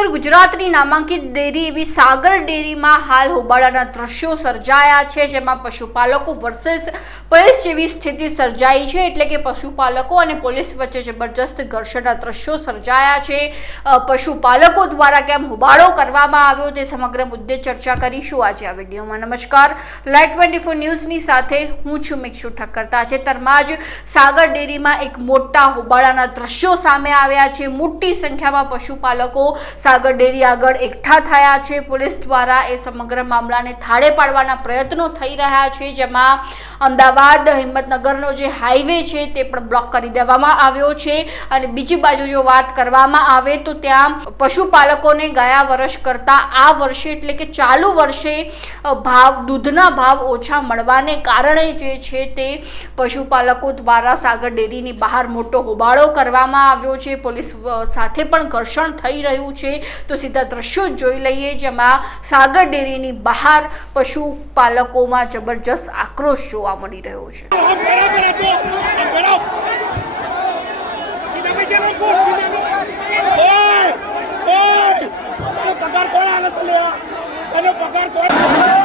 ઉત્તર ગુજરાતની નામાંકિત ડેરી એવી સાગર ડેરીમાં હાલ હોબાળાના દ્રશ્યો સર્જાયા છે, જેમાં પશુપાલકો વર્સેસ પોલીસ જેવી સ્થિતિ સર્જાઈ છે। એટલે કે પશુપાલકો અને પોલીસ વચ્ચે જબરજસ્ત ઘર્ષણના દ્રશ્યો સર્જાયા છે। પશુપાલકો દ્વારા કેમ હોબાળો કરવામાં આવ્યો તે સમગ્ર મુદ્દે ચર્ચા કરીશું આજે આ વિડીયોમાં। નમસ્કાર, લાઈવ 24 ન્યૂઝની સાથે હું છું મિક્ષુ ઠક્કર। તાજેતરમાં જ સાગર ડેરીમાં એક મોટા હોબાળાના દ્રશ્યો સામે આવ્યા છે। મોટી સંખ્યામાં પશુપાલકો સાગર ડેરી આગળ એકઠા થયા છે। પોલીસ દ્વારા એ સમગ્ર મામલાને થાળે પાડવાના પ્રયત્નો થઈ રહ્યા છે, જેમાં અમદાવાદ હિંમતનગરનો જે હાઈવે છે તે પણ બ્લોક કરી દેવામાં આવ્યો છે। અને બીજી બાજુ જો વાત કરવામાં આવે તો ત્યાં પશુપાલકોને ગયા વર્ષ કરતાં આ વર્ષે એટલે કે ચાલુ વર્ષે દૂધના ભાવ ઓછા મળવાને કારણે જે છે તે પશુપાલકો દ્વારા સાગર ડેરીની બહાર મોટો હોબાળો કરવામાં આવ્યો છે। પોલીસ સાથે પણ ઘર્ષણ થઈ રહ્યું છે। તો સીધા દ્રશ્યો જોઈ લઈએ, જેમાં સાગર ડેરીની બહાર પશુપાલકોમાં જબરજસ્ત આક્રોશ જોવા મળી રહ્યો છે। પગાર કોણ